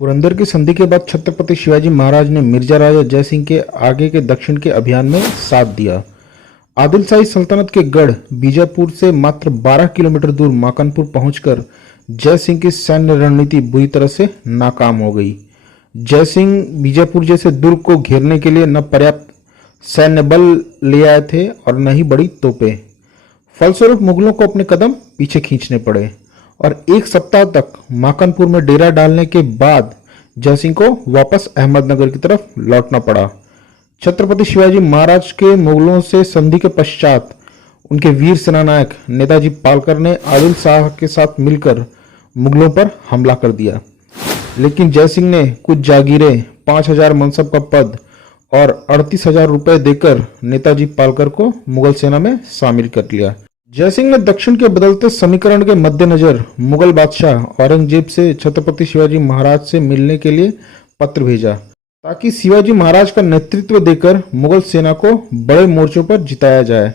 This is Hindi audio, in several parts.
पुरंदर की संधि के बाद छत्रपति शिवाजी महाराज ने मिर्जा राजा जयसिंह के आगे के दक्षिण के अभियान में साथ दिया। आदिलशाही सल्तनत के गढ़ बीजापुर से मात्र 12 किलोमीटर दूर माकनपुर पहुंचकर जयसिंह की सैन्य रणनीति बुरी तरह से नाकाम हो गई। जयसिंह बीजापुर जैसे दुर्ग को घेरने के लिए न पर्याप्त सैन्य बल ले आए थे और न ही बड़ी तोपें। फलस्वरूप मुगलों को अपने कदम पीछे खींचने पड़े और एक सप्ताह तक माकनपुर में डेरा डालने के बाद जयसिंह को वापस अहमदनगर की तरफ लौटना पड़ा। छत्रपति शिवाजी महाराज के मुगलों से संधि के पश्चात उनके वीर सेनानायक नेताजी पालकर ने आदिल शाह के साथ मिलकर मुगलों पर हमला कर दिया, लेकिन जयसिंह ने कुछ जागीरें, 5,000 मनसब का पद और 38,000 रुपए देकर नेताजी पालकर को मुगल सेना में शामिल कर लिया। जयसिंह ने दक्षिण के बदलते समीकरण के मद्देनजर मुगल बादशाह औरंगजेब से छत्रपति शिवाजी महाराज से मिलने के लिए पत्र भेजा ताकि शिवाजी महाराज का नेतृत्व देकर मुगल सेना को बड़े मोर्चों पर जिताया जाए।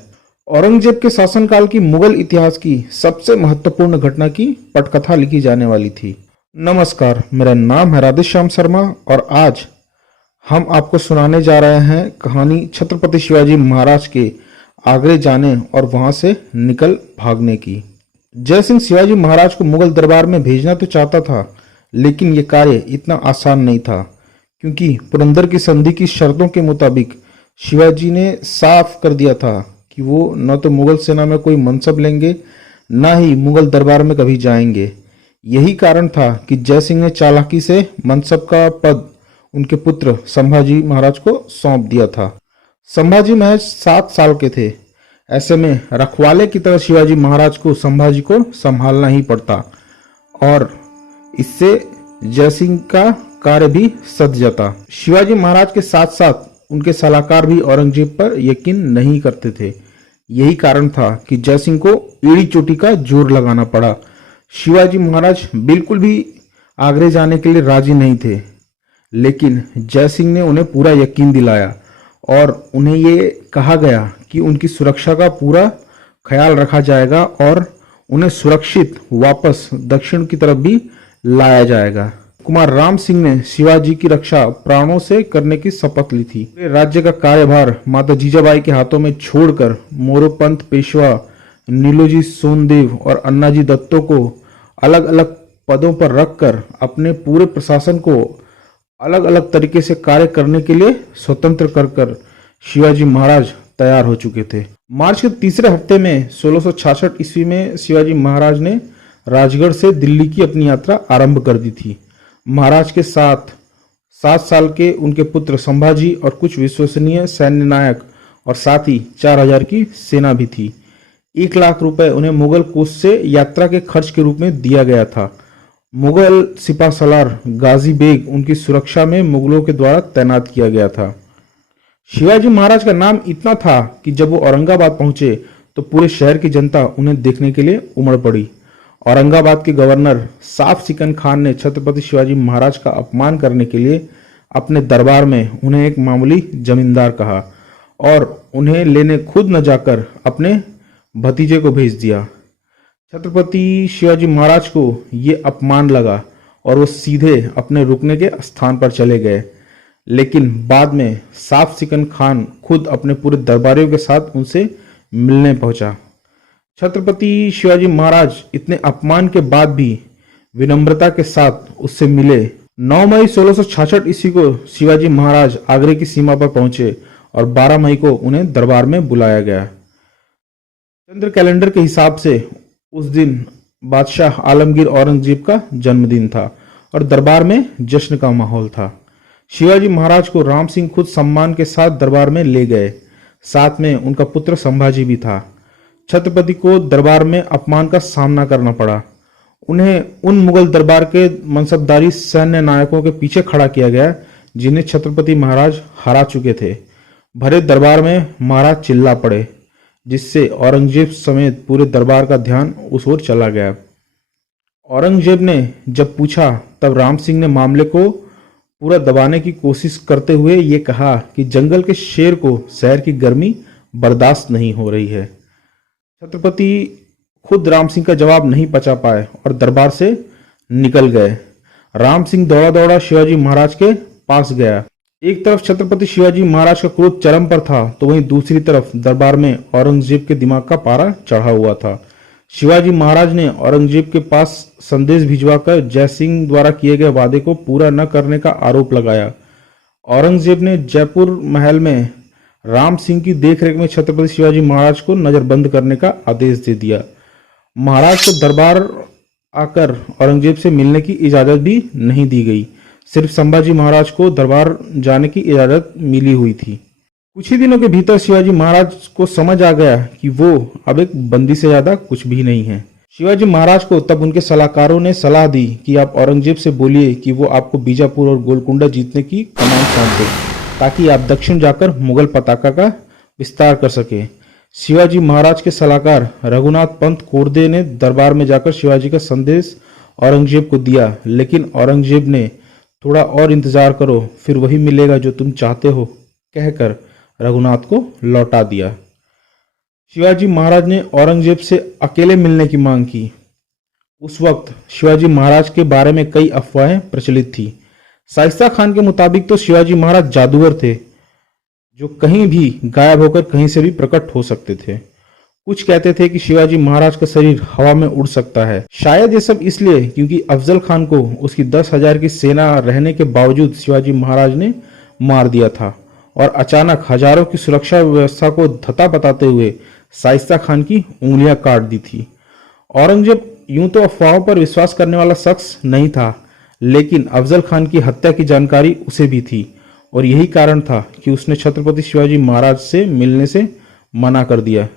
औरंगजेब के शासनकाल की मुगल इतिहास की सबसे महत्वपूर्ण घटना की पटकथा लिखी जाने वाली थी। नमस्कार, मेरा नाम है राधेश्याम शर्मा और आज हम आपको सुनाने जा रहे हैं कहानी छत्रपति शिवाजी महाराज के आगरे जाने और वहां से निकल भागने की। जयसिंह शिवाजी महाराज को मुगल दरबार में भेजना तो चाहता था, लेकिन यह कार्य इतना आसान नहीं था, क्योंकि पुरंदर की संधि की शर्तों के मुताबिक शिवाजी ने साफ कर दिया था कि वो न तो मुगल सेना में कोई मनसब लेंगे, न ही मुगल दरबार में कभी जाएंगे। यही कारण था कि जयसिंह ने चालाकी से मनसब का पद उनके पुत्र संभाजी महाराज को सौंप दिया था। संभाजी महज 7 साल के थे। ऐसे में रखवाले की तरह शिवाजी महाराज को संभाजी को संभालना ही पड़ता और इससे जयसिंह का कार्य भी सध जाता। शिवाजी महाराज के साथ साथ उनके सलाहकार भी औरंगजेब पर यकीन नहीं करते थे। यही कारण था कि जयसिंह को एड़ी चोटी का जोर लगाना पड़ा। शिवाजी महाराज बिल्कुल भी आगरे जाने के लिए राजी नहीं थे, लेकिन जयसिंह ने उन्हें पूरा यकीन दिलाया और उन्हें ये कहा गया कि उनकी सुरक्षा का पूरा ख्याल रखा जाएगा और उन्हें सुरक्षित वापस दक्षिण की तरफ भी लाया जाएगा। कुमार राम सिंह ने शिवाजी की रक्षा प्राणों से करने की शपथ ली थी। राज्य का कार्यभार माता जीजाबाई के हाथों में छोड़कर मोरोपंत पेशवा, नीलोजी सोनदेव और अन्नाजी दत्तो को अलग अलग पदों पर रखकर अपने पूरे प्रशासन को अलग अलग तरीके से कार्य करने के लिए स्वतंत्र कर शिवाजी महाराज तैयार हो चुके थे। मार्च के तीसरे हफ्ते में 1666 ईस्वी में शिवाजी महाराज ने राजगढ़ से दिल्ली की अपनी यात्रा आरंभ कर दी थी। महाराज के साथ 7 साल के उनके पुत्र संभाजी और कुछ विश्वसनीय सैन्य नायक और साथ ही 4,000 की सेना भी थी। 1 लाख रुपए उन्हें मुगल कोष से यात्रा के खर्च के रूप में दिया गया था। मुगल सिपा सलार गाजी बेग उनकी सुरक्षा में मुगलों के द्वारा तैनात किया गया था। शिवाजी महाराज का नाम इतना था कि जब वो औरंगाबाद पहुंचे तो पूरे शहर की जनता उन्हें देखने के लिए उमड़ पड़ी। औरंगाबाद के गवर्नर साफ सिकंद खान ने छत्रपति शिवाजी महाराज का अपमान करने के लिए अपने दरबार में उन्हें एक मामूली जमींदार कहा और उन्हें लेने खुद न जाकर अपने भतीजे को भेज दिया। छत्रपति शिवाजी महाराज को ये अपमान लगा और वो सीधे अपने रुकने के स्थान पर चले गए, लेकिन बाद में साफ सिकंद खान खुद अपने पूरे दरबारियों के साथ उनसे मिलने पहुंचा। छत्रपति शिवाजी महाराज इतने अपमान के बाद भी विनम्रता के साथ उससे मिले। 9 मई 1666 ईस्वी को शिवाजी महाराज आगरे की सीमा पर पहुंचे और 12 मई को उन्हें दरबार में बुलाया गया। चंद्र कैलेंडर के हिसाब से उस दिन बादशाह आलमगीर औरंगजेब का जन्मदिन था और दरबार में जश्न का माहौल था। शिवाजी महाराज को राम सिंह खुद सम्मान के साथ दरबार में ले गए। साथ में उनका पुत्र संभाजी भी था। छत्रपति को दरबार में अपमान का सामना करना पड़ा। उन्हें उन मुगल दरबार के मनसबदारी सैन्य नायकों के पीछे खड़ा किया गया जिन्हें छत्रपति महाराज हरा चुके थे। भरे दरबार में महाराज चिल्ला पड़े, जिससे औरंगजेब समेत पूरे दरबार का ध्यान उस ओर चला गया। औरंगजेब ने जब पूछा तब राम सिंह ने मामले को पूरा दबाने की कोशिश करते हुए ये कहा कि जंगल के शेर को शहर की गर्मी बर्दाश्त नहीं हो रही है। छत्रपति खुद राम सिंह का जवाब नहीं पचा पाए और दरबार से निकल गए। राम सिंह दौड़ा दौड़ा शिवाजी महाराज के पास गया। एक तरफ छत्रपति शिवाजी महाराज का क्रोध चरम पर था तो वहीं दूसरी तरफ दरबार में औरंगजेब के दिमाग का पारा चढ़ा हुआ था। शिवाजी महाराज ने औरंगजेब के पास संदेश भिजवाकर जयसिंह द्वारा किए गए वादे को पूरा न करने का आरोप लगाया। औरंगजेब ने जयपुर महल में राम सिंह की देखरेख में छत्रपति शिवाजी महाराज को नजरबंद करने का आदेश दे दिया। महाराज को दरबार आकर औरंगजेब से मिलने की इजाजत भी नहीं दी गई, सिर्फ संभाजी महाराज को दरबार जाने की इजाजत मिली हुई थी। कुछ ही दिनों के भीतर शिवाजी महाराज को समझ आ गया कि वो अब एक बंदी से ज्यादा कुछ भी नहीं है। शिवाजी महाराज को तब उनके सलाहकारों ने सलाह दी कि आप औरंगजेब से बोलिए कि वो आपको बीजापुर और गोलकुंडा जीतने की कमान सौंप दे ताकि आप दक्षिण जाकर मुगल पताका का विस्तार कर सके। शिवाजी महाराज के सलाहकार रघुनाथ पंत कोरदे ने दरबार में जाकर शिवाजी का संदेश औरंगजेब को दिया, लेकिन औरंगजेब ने थोड़ा और इंतजार करो, फिर वही मिलेगा जो तुम चाहते हो कहकर रघुनाथ को लौटा दिया। शिवाजी महाराज ने औरंगजेब से अकेले मिलने की मांग की। उस वक्त शिवाजी महाराज के बारे में कई अफवाहें प्रचलित थी। शाइस्ता खान के मुताबिक तो शिवाजी महाराज जादूगर थे जो कहीं भी गायब होकर कहीं से भी प्रकट हो सकते थे। कुछ कहते थे कि शिवाजी महाराज का शरीर हवा में उड़ सकता है। शायद ये सब इसलिए क्योंकि अफजल खान को उसकी 10,000 की सेना रहने के बावजूद शिवाजी महाराज ने मार दिया था और अचानक हजारों की सुरक्षा व्यवस्था को धता बताते हुए शाइस्ता खान की उंगलियां काट दी थी। औरंगजेब यूं तो अफवाहों पर विश्वास करने वाला शख्स नहीं था, लेकिन अफजल खान की हत्या की जानकारी उसे भी थी और यही कारण था कि उसने छत्रपति शिवाजी महाराज से मिलने से मना कर दिया।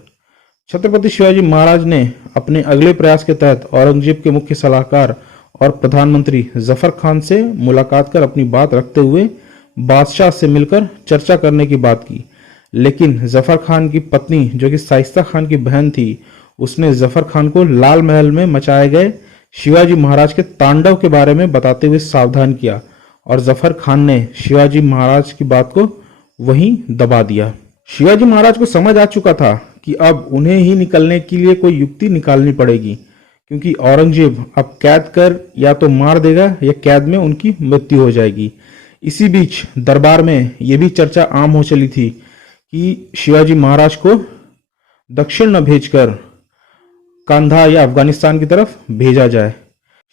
छत्रपति शिवाजी महाराज ने अपने अगले प्रयास के तहत औरंगजेब के मुख्य सलाहकार और प्रधानमंत्री जफर खान से मुलाकात कर अपनी बात रखते हुए बादशाह से मिलकर चर्चा करने की बात की, लेकिन जफर खान की पत्नी जो कि शाइस्ता खान की बहन थी, उसने जफर खान को लाल महल में मचाए गए शिवाजी महाराज के तांडव के बारे में बताते हुए सावधान किया और जफर खान ने शिवाजी महाराज की बात को वहीं दबा दिया। शिवाजी महाराज को समझ आ चुका था कि अब उन्हें ही निकलने के लिए कोई युक्ति निकालनी पड़ेगी, क्योंकि औरंगजेब अब कैद कर या तो मार देगा या कैद में उनकी मृत्यु हो जाएगी। इसी बीच दरबार में यह भी चर्चा आम हो चली थी कि शिवाजी महाराज को दक्षिण न भेजकर कांधा या अफगानिस्तान की तरफ भेजा जाए।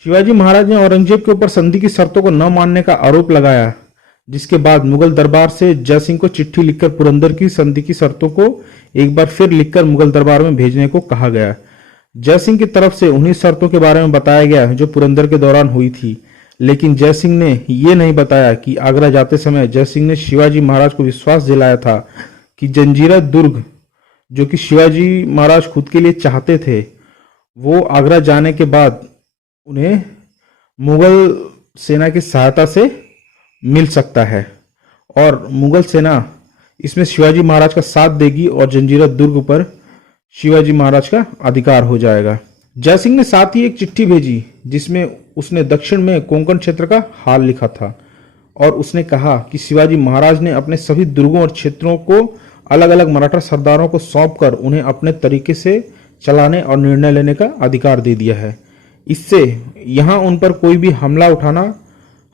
शिवाजी महाराज ने औरंगजेब के ऊपर संधि की शर्तों को न मानने का आरोप लगाया, जिसके बाद मुगल दरबार से जयसिंह को चिट्ठी लिखकर पुरंदर की संधि की शर्तों को एक बार फिर लिखकर मुगल दरबार में भेजने को कहा गया। जयसिंह की तरफ से उन्हीं शर्तों के बारे में बताया गया जो पुरंदर के दौरान हुई थी, लेकिन जयसिंह ने यह नहीं बताया कि आगरा जाते समय जयसिंह ने शिवाजी महाराज को विश्वास दिलाया था कि जंजीरा दुर्ग जो कि शिवाजी महाराज खुद के लिए चाहते थे, वो आगरा जाने के बाद उन्हें मुगल सेना की सहायता से मिल सकता है और मुगल सेना इसमें शिवाजी महाराज का साथ देगी और जंजीरा दुर्ग पर शिवाजी महाराज का अधिकार हो जाएगा। जयसिंह ने साथ ही एक चिट्ठी भेजी जिसमें उसने दक्षिण में कोंकण क्षेत्र का हाल लिखा था और उसने कहा कि शिवाजी महाराज ने अपने सभी दुर्गों और क्षेत्रों को अलग अलग मराठा सरदारों को सौंपकर उन्हें अपने तरीके से चलाने और निर्णय लेने का अधिकार दे दिया है। इससे यहाँ उन पर कोई भी हमला उठाना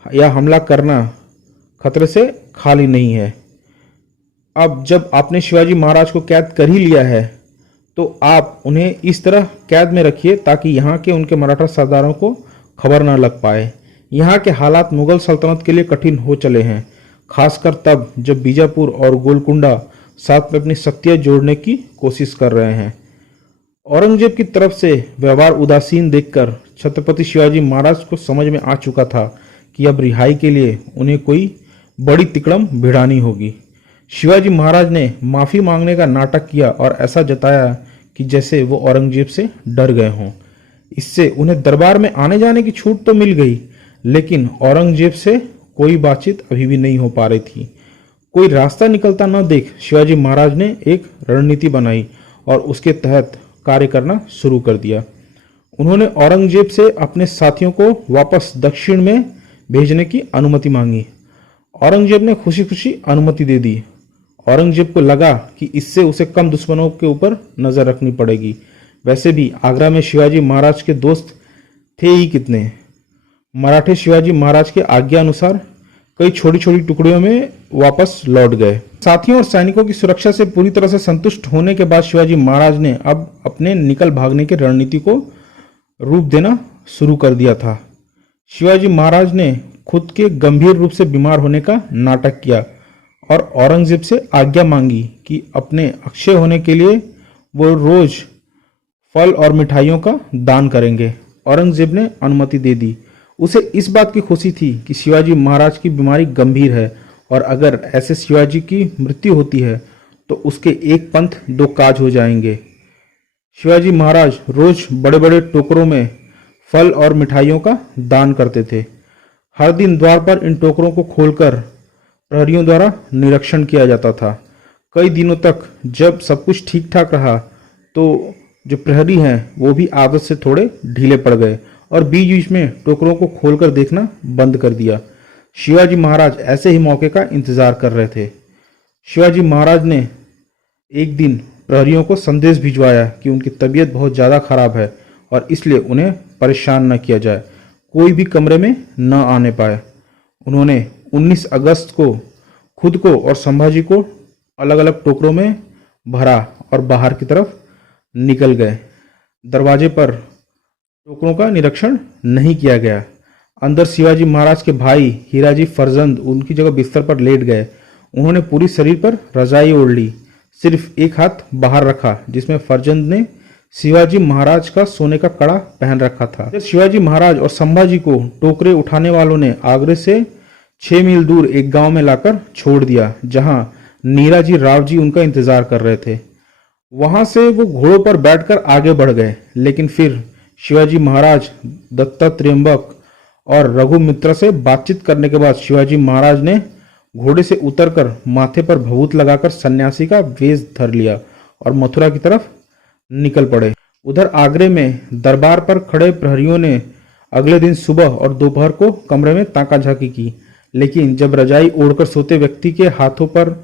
या हमला करना खतरे से खाली नहीं है। अब जब आपने शिवाजी महाराज को कैद कर ही लिया है तो आप उन्हें इस तरह कैद में रखिए ताकि यहाँ के उनके मराठा सरदारों को खबर न लग पाए। यहाँ के हालात मुगल सल्तनत के लिए कठिन हो चले हैं, खासकर तब जब बीजापुर और गोलकुंडा साथ में अपनी शक्तियां जोड़ने की कोशिश कर रहे हैं। औरंगजेब की तरफ से व्यवहार उदासीन देखकर छत्रपति शिवाजी महाराज को समझ में आ चुका था कि अब रिहाई के लिए उन्हें कोई बड़ी तिकड़म भिड़ानी होगी। शिवाजी महाराज ने माफी मांगने का नाटक किया और ऐसा जताया कि जैसे वो औरंगजेब से डर गए हों। इससे उन्हें दरबार में आने जाने की छूट तो मिल गई, लेकिन औरंगजेब से कोई बातचीत अभी भी नहीं हो पा रही थी। कोई रास्ता निकलता न देख शिवाजी महाराज ने एक रणनीति बनाई और उसके तहत कार्य करना शुरू कर दिया। उन्होंने औरंगजेब से अपने साथियों को वापस दक्षिण में भेजने की अनुमति मांगी। औरंगजेब ने खुशी खुशी अनुमति दे दी। औरंगजेब को लगा कि इससे उसे कम दुश्मनों के ऊपर नजर रखनी पड़ेगी। वैसे भी आगरा में शिवाजी महाराज के दोस्त थे ही कितने। मराठे शिवाजी महाराज के आज्ञा अनुसार कई छोटी छोटी टुकड़ियों में वापस लौट गए। साथियों और सैनिकों की सुरक्षा से पूरी तरह से संतुष्ट होने के बाद शिवाजी महाराज ने अब अपने निकल भागने की रणनीति को रूप देना शुरू कर दिया था। शिवाजी महाराज ने खुद के गंभीर रूप से बीमार होने का नाटक किया और औरंगजेब से आज्ञा मांगी कि अपने अक्षय होने के लिए वो रोज फल और मिठाइयों का दान करेंगे। औरंगजेब ने अनुमति दे दी। उसे इस बात की खुशी थी कि शिवाजी महाराज की बीमारी गंभीर है और अगर ऐसे शिवाजी की मृत्यु होती है तो उसके एक पंथ दो काज हो जाएंगे। शिवाजी महाराज रोज बड़े बड़े टोकरों में फल और मिठाइयों का दान करते थे। हर दिन द्वार पर इन टोकरों को खोलकर प्रहरियों द्वारा निरीक्षण किया जाता था। कई दिनों तक जब सब कुछ ठीक ठाक रहा तो जो प्रहरी हैं वो भी आदत से थोड़े ढीले पड़ गए और बीच बीच में टोकरों को खोलकर देखना बंद कर दिया। शिवाजी महाराज ऐसे ही मौके का इंतजार कर रहे थे। शिवाजी महाराज ने एक दिन प्रहरियों को संदेश भिजवाया कि उनकी तबीयत बहुत ज़्यादा खराब है और इसलिए उन्हें परेशान न किया जाए, कोई भी कमरे में न आने पाए। उन्होंने 19 अगस्त को खुद को और संभाजी को अलग अलग टोकरों में भरा और बाहर की तरफ निकल गए। दरवाजे पर टोकरों का निरीक्षण नहीं किया गया। अंदर शिवाजी महाराज के भाई हीराजी फरजंद उनकी जगह बिस्तर पर लेट गए। उन्होंने पूरी शरीर पर रजाई ओढ़ ली, सिर्फ एक हाथ बाहर रखा जिसमें फरजंद ने शिवाजी महाराज का सोने का कड़ा पहन रखा था। शिवाजी महाराज और संभाजी को टोकरे उठाने वालों ने आगरे से 6 मील दूर एक गांव में लाकर छोड़ दिया, जहां नीराजी राव जी उनका इंतजार कर रहे थे। वहां से वो घोड़ों पर बैठकर आगे बढ़ गए, लेकिन फिर शिवाजी महाराज दत्ता त्र्यंबक और रघुमित्रा से बातचीत करने के बाद शिवाजी महाराज ने घोड़े से उतरकर माथे पर भभूत लगाकर सन्यासी का वेश धर लिया और मथुरा की तरफ निकल पड़े। उधर आगरे में दरबार पर खड़े प्रहरियों ने अगले दिन सुबह और दोपहर को कमरे में ताका झाकी की, लेकिन जब रजाई ओढ़कर सोते व्यक्ति के हाथों पर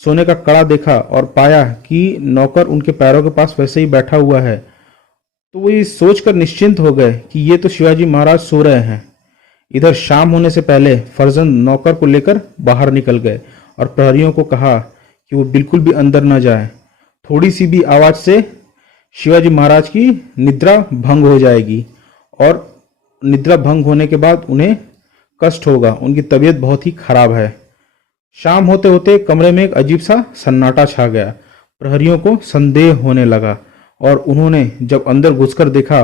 सोने का कड़ा देखा और पाया कि नौकर उनके पैरों के पास वैसे ही बैठा हुआ है तो वो ये सोचकर निश्चिंत हो गए कि ये तो शिवाजी महाराज सो रहे हैं। इधर शाम होने से पहले फरजंद नौकर को लेकर बाहर निकल गए और प्रहरियों को कहा कि वो बिल्कुल भी अंदर न जाए। थोड़ी सी भी आवाज से शिवाजी महाराज की निद्रा भंग हो जाएगी और निद्रा भंग होने के बाद उन्हें कष्ट होगा, उनकी तबीयत बहुत ही खराब है। शाम होते होते कमरे में एक अजीब सा सन्नाटा छा गया। प्रहरियों को संदेह होने लगा और उन्होंने जब अंदर घुसकर देखा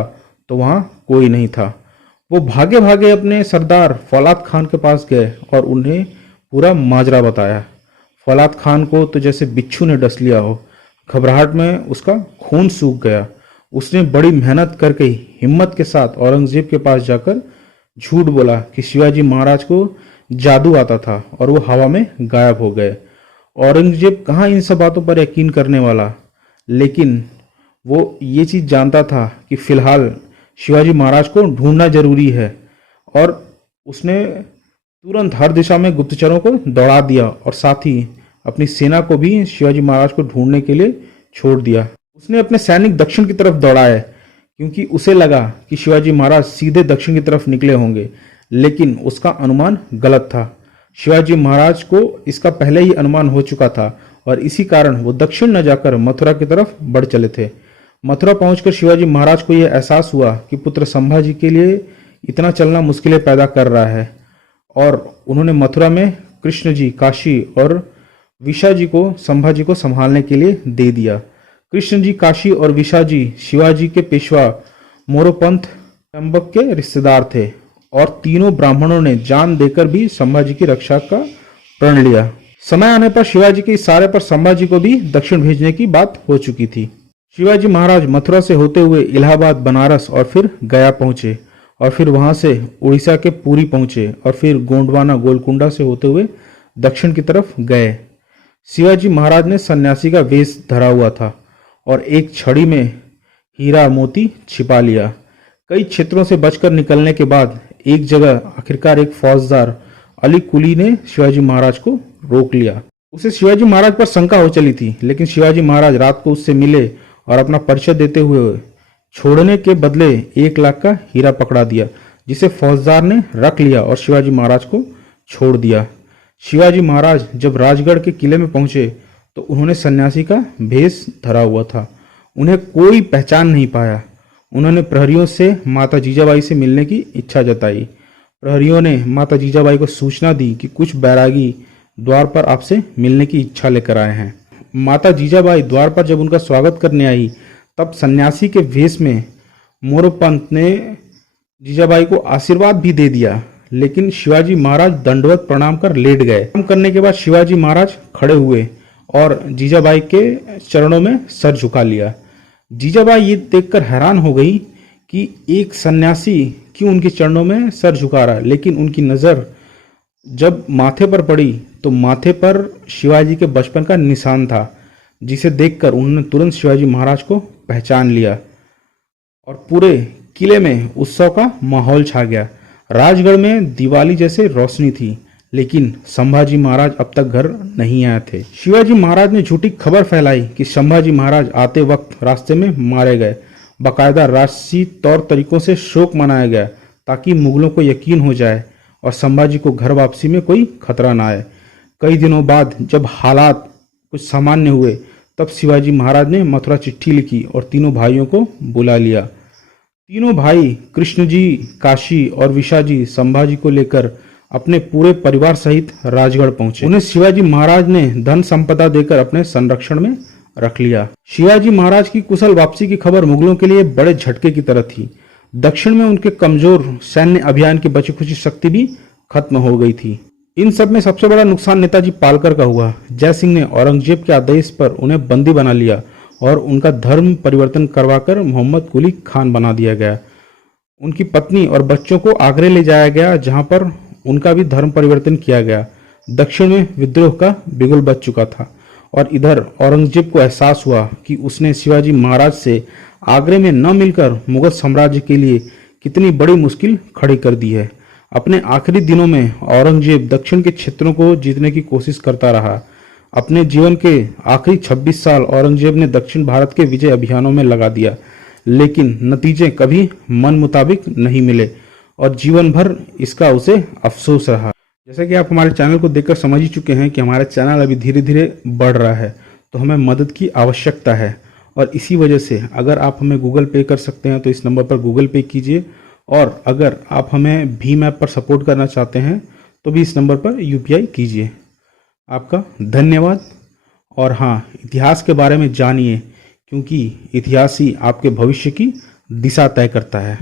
तो वहां कोई नहीं था। वो भागे भागे अपने सरदार फौलाद खान के पास गए और उन्हें पूरा माजरा बताया। फौलाद खान को तो जैसे बिच्छू ने डस लिया हो। घबराहट में उसका खून सूख गया। उसने बड़ी मेहनत करके हिम्मत के साथ औरंगजेब के पास जाकर झूठ बोला कि शिवाजी महाराज को जादू आता था और वो हवा में गायब हो गए। औरंगजेब कहाँ इन सब बातों पर यकीन करने वाला, लेकिन वो ये चीज़ जानता था कि फिलहाल शिवाजी महाराज को ढूंढना जरूरी है और उसने तुरंत हर दिशा में गुप्तचरों को दौड़ा दिया और साथ ही अपनी सेना को भी शिवाजी महाराज को ढूंढने के लिए छोड़ दिया। उसने अपने सैनिक दक्षिण की तरफ दौड़ाए क्योंकि उसे लगा कि शिवाजी महाराज सीधे दक्षिण की तरफ निकले होंगे, लेकिन उसका अनुमान गलत था। शिवाजी महाराज को इसका पहले ही अनुमान हो चुका था और इसी कारण वो दक्षिण न जाकर मथुरा की तरफ बढ़ चले थे। मथुरा पहुंचकर शिवाजी महाराज को यह एहसास हुआ कि पुत्र संभाजी के लिए इतना चलना मुश्किलें पैदा कर रहा है और उन्होंने मथुरा में कृष्ण जी, काशी और विशाजी को संभाजी को संभालने के लिए दे दिया। कृष्ण जी, काशी और विशाजी शिवाजी के पेशवा मोरोपंथ त्र्यंबक के रिश्तेदार थे और तीनों ब्राह्मणों ने जान देकर भी संभाजी की रक्षा का प्रण लिया। समय आने पर शिवाजी के इशारे पर संभाजी को भी दक्षिण भेजने की बात हो चुकी थी। शिवाजी महाराज मथुरा से होते हुए इलाहाबाद, बनारस और फिर गया पहुंचे और फिर वहां से उड़ीसा के पुरी पहुंचे और फिर गोंडवाना, गोलकुंडा से होते हुए दक्षिण की तरफ गए। शिवाजी महाराज ने सन्यासी का वेश धरा हुआ था और एक छड़ी में हीरा मोती छिपा लिया। कई क्षेत्रों से बचकर निकलने के बाद एक जगह आखिरकार एक फौजदार अली कुली ने शिवाजी महाराज को रोक लिया। उसे शिवाजी महाराज पर शंका हो चली थी, लेकिन शिवाजी महाराज रात को उससे मिले और अपना परिचय देते हुए छोड़ने के बदले 1 लाख का हीरा पकड़ा दिया। जिसे फौजदार ने रख लिया और शिवाजी महाराज को छोड़ दिया। शिवाजी महाराज जब राजगढ़ के किले में पहुंचे तो उन्होंने सन्यासी का भेष धरा हुआ था। उन्हें कोई पहचान नहीं पाया। उन्होंने प्रहरियों से माता जीजाबाई से मिलने की इच्छा जताई। प्रहरियों ने माता जीजाबाई को सूचना दी कि कुछ बैरागी द्वार पर आपसे मिलने की इच्छा लेकर आए हैं। माता जीजाबाई द्वार पर जब उनका स्वागत करने आई तब सन्यासी के वेश में मोरोपंत ने जीजाबाई को आशीर्वाद भी दे दिया, लेकिन शिवाजी महाराज दंडवत प्रणाम कर लेट गए। प्रणाम करने के बाद शिवाजी महाराज खड़े हुए और जीजाबाई के चरणों में सर झुका लिया। जीजाबाई ये देखकर हैरान हो गई कि एक सन्यासी क्यों उनके चरणों में सर झुका रहा है, लेकिन उनकी नज़र जब माथे पर पड़ी तो माथे पर शिवाजी के बचपन का निशान था, जिसे देखकर उन्होंने तुरंत शिवाजी महाराज को पहचान लिया और पूरे किले में उत्सव का माहौल छा गया। राजगढ़ में दिवाली जैसे रोशनी थी, लेकिन संभाजी महाराज अब तक घर नहीं आए थे। शिवाजी महाराज ने झूठी खबर फैलाई कि संभाजी महाराज आते वक्त रास्ते में मारे गए। बाकायदा राजसी तौर तरीकों से शोक मनाया गया ताकि मुगलों को यकीन हो जाए और संभाजी को घर वापसी में कोई खतरा ना आए। कई दिनों बाद जब हालात कुछ सामान्य हुए तब शिवाजी महाराज ने मथुरा चिट्ठी लिखी और तीनों भाइयों को बुला लिया। तीनों भाई कृष्ण जी, काशी और विशाजी संभाजी को लेकर अपने पूरे परिवार सहित राजगढ़ पहुंचे। उन्हें शिवाजी महाराज ने धन संपदा देकर अपने संरक्षण में रख लिया। शिवाजी महाराज की कुशल वापसी की खबर मुगलों के लिए बड़े झटके की तरह थी। दक्षिण में उनके कमजोर सैन्य अभियान की बची खुची शक्ति भी खत्म हो गई थी। इन सब में सबसे बड़ा नुकसान नेताजी पालकर का हुआ। जय सिंह ने औरंगजेब के आदेश पर उन्हें बंदी बना लिया और उनका धर्म परिवर्तन करवाकर मोहम्मद कुली खान बना दिया गया। उनकी पत्नी और बच्चों को आगरे ले जाया गया, जहां पर उनका भी धर्म परिवर्तन किया गया। दक्षिण में विद्रोह का बिगुल बज चुका था और इधर औरंगजेब को एहसास हुआ कि उसने शिवाजी महाराज से आगरे में न मिलकर मुगल साम्राज्य के लिए कितनी बड़ी मुश्किल खड़ी कर दी है। अपने आखिरी दिनों में औरंगजेब दक्षिण के क्षेत्रों को जीतने की कोशिश करता रहा। अपने जीवन के आखिरी 26 साल औरंगजेब ने दक्षिण भारत के विजय अभियानों में लगा दिया, लेकिन नतीजे कभी मन मुताबिक नहीं मिले और जीवन भर इसका उसे अफसोस रहा। जैसा कि आप हमारे चैनल को देखकर समझ ही चुके हैं कि हमारा चैनल अभी धीरे धीरे बढ़ रहा है, तो हमें मदद की आवश्यकता है और इसी वजह से अगर आप हमें गूगल पे कर सकते हैं तो इस नंबर पर गूगल पे कीजिए, और अगर आप हमें भीम ऐप पर सपोर्ट करना चाहते हैं तो भी इस नंबर पर यूपीआई कीजिए। आपका धन्यवाद। और हाँ, इतिहास के बारे में जानिए, क्योंकि इतिहास ही आपके भविष्य की दिशा तय करता है।